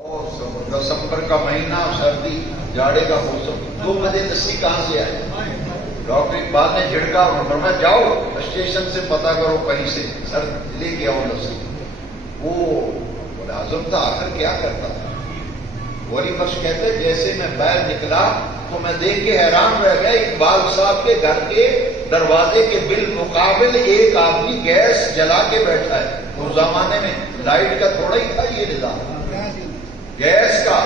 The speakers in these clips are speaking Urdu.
اور دسمبر کا مہینہ، سردی، جاڑے کا موسم، 2 بجے لسی کہاں سے آئے؟ ڈاکٹر اقبال نے جھڑکا اور فرمایا جاؤ اسٹیشن سے پتا کرو کہیں سے، سر لے کے آؤ لسی۔ وہ ملازم تھا، آخر کیا کرتا تھا؟ غوری بخش کہتے جیسے میں باہر نکلا تو میں دیکھ کے حیران رہ گیا، اقبال صاحب کے گھر کے دروازے کے بالمقابل ایک آدمی گیس جلا کے بیٹھا ہے۔ اس زمانے میں لائٹ کا تھوڑا ہی تھا یہ نظام، گیس کا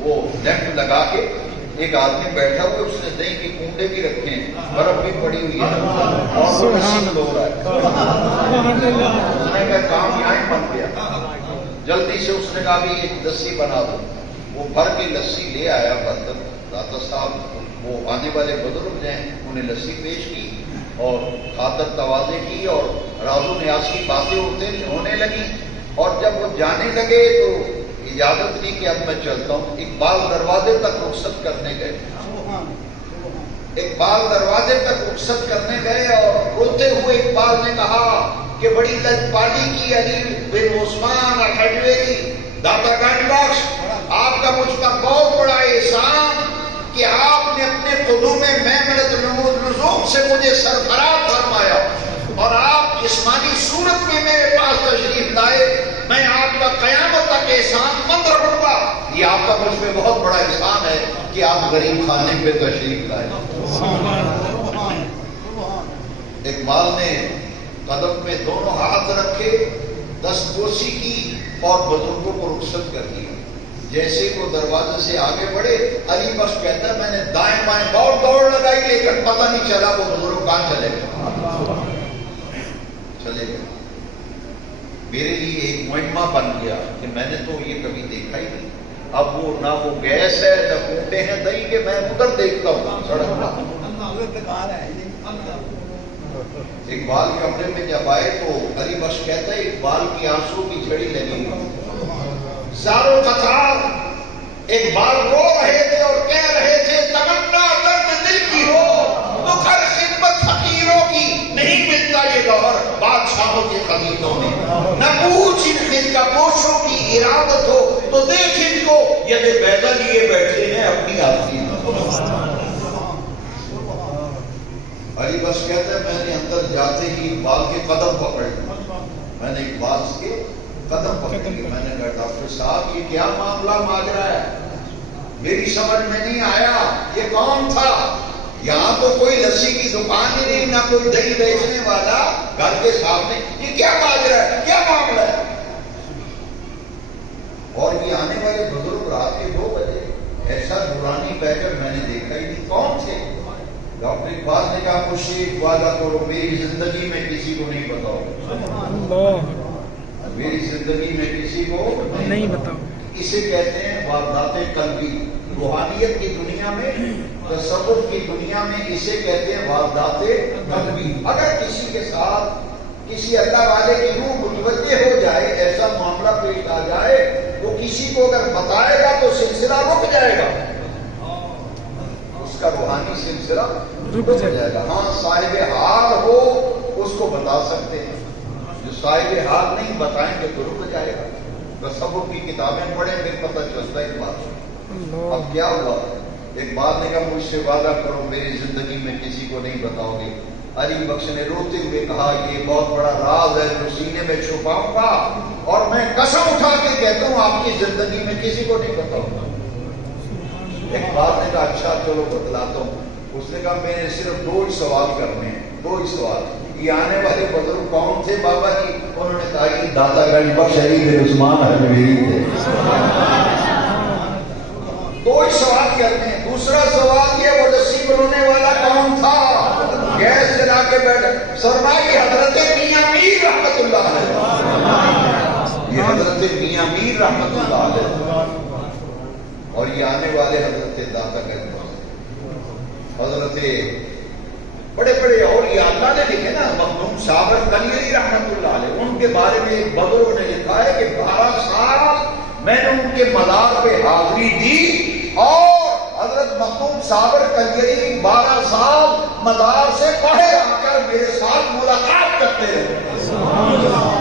وہ لیمپ لگا کے ایک آدمی بیٹھا ہوا، اس نے دہی کے کنڈے بھی رکھے ہیں، برف بھی پڑی ہوئی ہے اور وہ لسی ہو رہا ہے۔ اس نے کہا کام یہاں ہی بن گیا، جلدی سے اس نے کہا بھی ایک لسی بنا دو۔ وہ بھر کے لسی لے آیا برتن، داتا صاحب وہ آنے والے بزرگ ہیں، انہیں لسی پیش کی اور خاطر توازے کی اور راز و نیاز کی باتیں ہونے لگی۔ اور جب وہ جانے لگے تو اجازت دی کہ اب میں چلتا ہوں۔ اقبال دروازے تک رخصت کرنے گئے، اقبال دروازے تک رخصت کرنے گئے اور روتے ہوئے اقبال نے کہا کہ بڑی لجپالی کی علی بن عثمان الحجویری، داتا گنج بخش، آپ کا مجھ پر بہت بڑا احسان کہ آپ نے اپنے قدوم میمنۃ النزول سے مجھے سرفراز فرمایا اور آپ جسمانی صورت میں میرے پاس تشریف لائے۔ میں آپ کا قیامت تک احسان مند رہوں گا۔ یہ آپ کا مجھ پہ بہت بڑا احسان ہے کہ آپ غریب خانے پہ تشریف لائے۔ اقبال نے قدم پہ دونوں ہاتھ رکھے، دستبوسی کی اور بزرگوں کو رخصت کر دیا۔ جیسے وہ دروازے سے آگے بڑھے، علی بخش کہتا ہے میں نے دائیں بائیں بہت دوڑ لگائی لیکن پتہ نہیں چلا وہ بزرگ کہاں چلے گئے۔ میرے لیے ایک مہمہ بن گیا کہ میں نے تو یہ کبھی دیکھا ہی نہیں۔ اب وہ نہ وہ گیس ہے نہ کنڈے ہیں دہی کے، میں ادھر دیکھتا ہوں سڑک پر۔ اقبال کمرے میں جب آئے تو علی بخش کہتا ہے اقبال کی آنسو کی جھڑی لگی، زاروں قطار اقبال رو رہے تھے اور کہہ رہے تھے تمنا درد دل کی ہو تو گھر خدمت فقیروں کی نہیں ملتا یہ گوہر بادشاہوں کے خزینوں میں، نہ پوچھ ان کا پوشوں کی ارادت ہو تو دیکھ ان کو ید بیضا لیے بیٹھے ہیں اپنی آخری۔ علی بخش کہتا ہے میں نے اندر جاتے ہی اقبال کے قدم پکڑ لیے، میں نے اقبال کے قدم پکڑ لیے۔ میں نے کہا ڈاکٹر صاحب یہ کیا معاملہ ماجرا ہے، میری سمجھ میں نہیں آیا، یہ کون تھا؟ یہاں تو کوئی لسی کی دکان ہی نہیں، نہ کوئی دہی بیچنے والا گھر کے سامنے، یہ کیا ماجرا ہے، کیا معاملہ ہے؟ اور یہ آنے والے بزرگ رات کے 2 بجے ایسا نورانی بیٹر میں نے دیکھا ہی نہیں، کون تھے؟ ڈاکٹر اقبال نے کہا مجھ سے ایک وعدہ کرو میری زندگی میں کسی کو نہیں بتاؤ، میری زندگی میں کسی کو نہیں بتاؤ۔ اسے کہتے ہیں واردات قلبی، روحانیت کی دنیا میں، تصوف کی دنیا میں اسے کہتے ہیں واردات قلبی۔ اگر کسی کے ساتھ کسی اللہ والے کی روح متوجہ ہو جائے، ایسا معاملہ پیش آ جائے تو کسی کو اگر بتائے گا تو سلسلہ رک جائے گا، اس کا روحانی سلسلہ رک جائے گا۔ ہاں صاحب حال ہو اس کو بتا سکتے ہیں، جو صاحب حال نہیں بتائیں گے تو رک جائے گا۔ تصوف کی کتابیں پڑھیں پھر پتہ چلتا ہے بات۔ اب کیا ہوا؟ اقبال نے کہا مجھ سے وعدہ کرو میری زندگی میں کسی کو نہیں بتاؤ گے۔ علی بخش نے روتے ہوئے کہا یہ بہت بڑا راز ہے جو سینے میں چھپاؤں گا اور میں قسم اٹھا کے کہتا ہوں آپ کی زندگی میں کسی کو نہیں بتاؤں گا۔ اقبال نے کہا اچھا چلو بتلاتا ہوں۔ اس نے کہا میں نے صرف 2 ہی سوال کرنے ہیں، 2 ہی سوال۔ یہ آنے والے بزرگ کون تھے بابا جی؟ انہوں نے کہا یہ داتا گنج بخش علی بن عثمان الحجویری تھے۔ 2 ہی سوال کرنے ہیں۔ دوسرا سوال یہ وہ لسی بنانے والا کون تھا؟ گیس جلا کے بیٹھے سرمائی حضرت میاں میر رحمت اللہ علیہ، یہ حضرت میاں میر رحمت اللہ علیہ اور یہ آنے والے حضرت داتا گنج بخش، حضرت بڑے بڑے اور یہ اللہ نے لکھے نا، مخدوم صابر کلیری رحمت اللہ علیہ، ان کے بارے میں ایک بزرگ نے لکھا ہے کہ 12 سال میں نے ان کے مزار پہ حاضری دی اور حضرت مخدوم صابر کلیری 12 سال مزار سے باہر آ کر میرے ساتھ ملاقات کرتے رہے۔